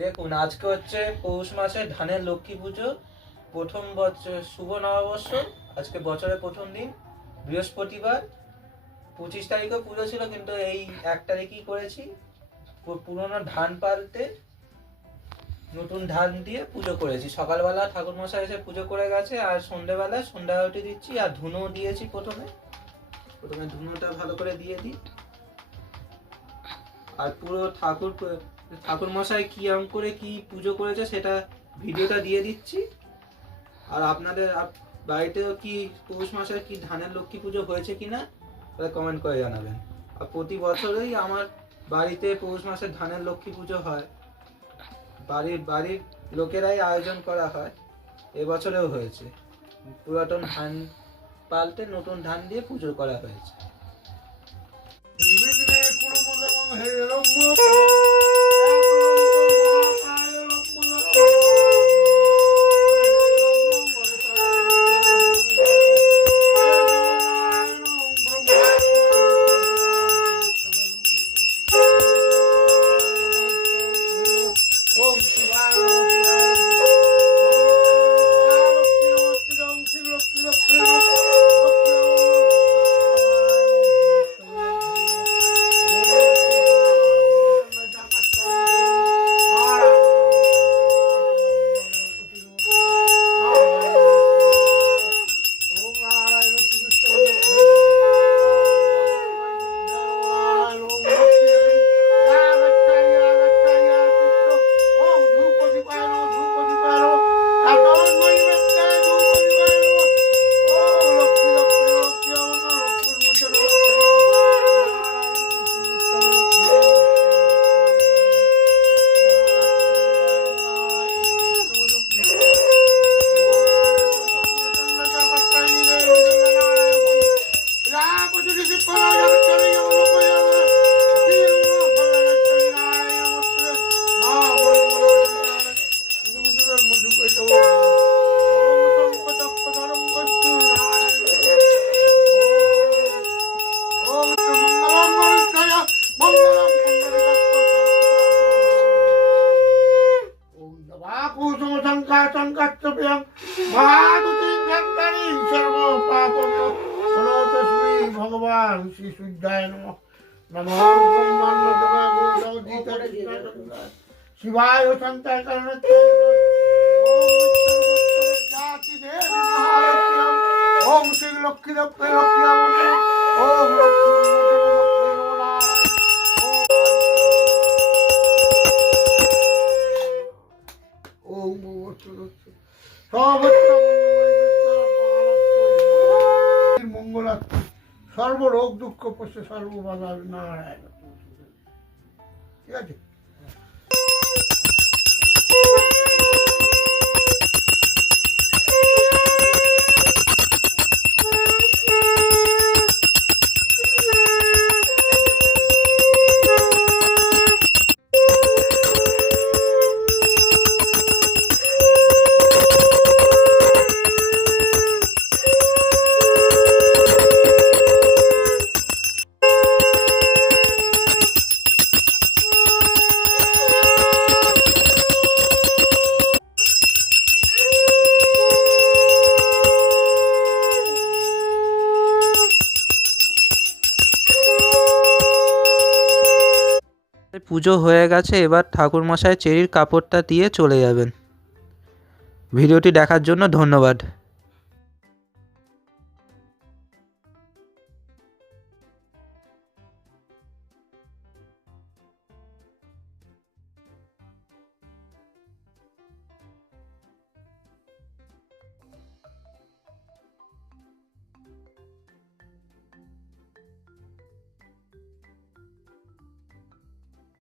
দেখুন, আজকে হচ্ছে পৌষ মাসের ধানের লক্ষ্মী পুজো, প্রথম বছর, শুভ নববর্ষ। আজকে বছরের প্রথম দিন, বৃহস্পতিবার। 25 তারিখে পুজো ছিল, কিন্তু এই 1 তারিখই করেছি। পুরোনো ধান পাল্টে নতুন ধান দিয়ে পুজো করেছি। সকালবেলা ঠাকুর মশাই এসে পুজো করে গেছে, আর সন্ধ্যেবেলা সন্ধ্যা আরতি দিচ্ছি, আর ধুনো দিয়েছি। প্রথমে প্রথমে ধুনোটা ভালো করে দিয়ে দিই। আর পুরো ঠাকুর মশাই কি আম করে কি পুজো করেছে সেটা ভিডিওটা দিয়ে দিচ্ছি। আর আপনাদের বাড়িতেও কি পৌষ মাসে কি ধানের লক্ষ্মী পুজো হয়েছে কিনা তাহলে কমেন্ট করে জানাবেন। আর প্রতি বছরই আমার বাড়িতে পৌষ মাসে ধানের লক্ষ্মী পুজো হয়, বাড়ির লোকেরাই আয়োজন করা হয়। এবছরেও হয়েছে, পুরাতন ধান পাল্টে নতুন ধান দিয়ে পুজো করা হয়েছে। ভগবান শ্রী সূর্যায় নমঃ। নমঃ শিবায় শান্তায় কারণে ওম শ্রী লক্ষ্মী লক্ষ্মী লক্ষ্মী ওম লক্ষ্মী মঙ্গলার্থী সর্বরোগ দুঃখ পশে সর্ববাধা নারায়ণ। ঠিক আছে। পুজো হয়ে গেছে, এবার ঠাকুর মশাই চেরির কাপড়টা দিয়ে চলে যাবেন। ভিডিওটি দেখার জন্য ধন্যবাদ।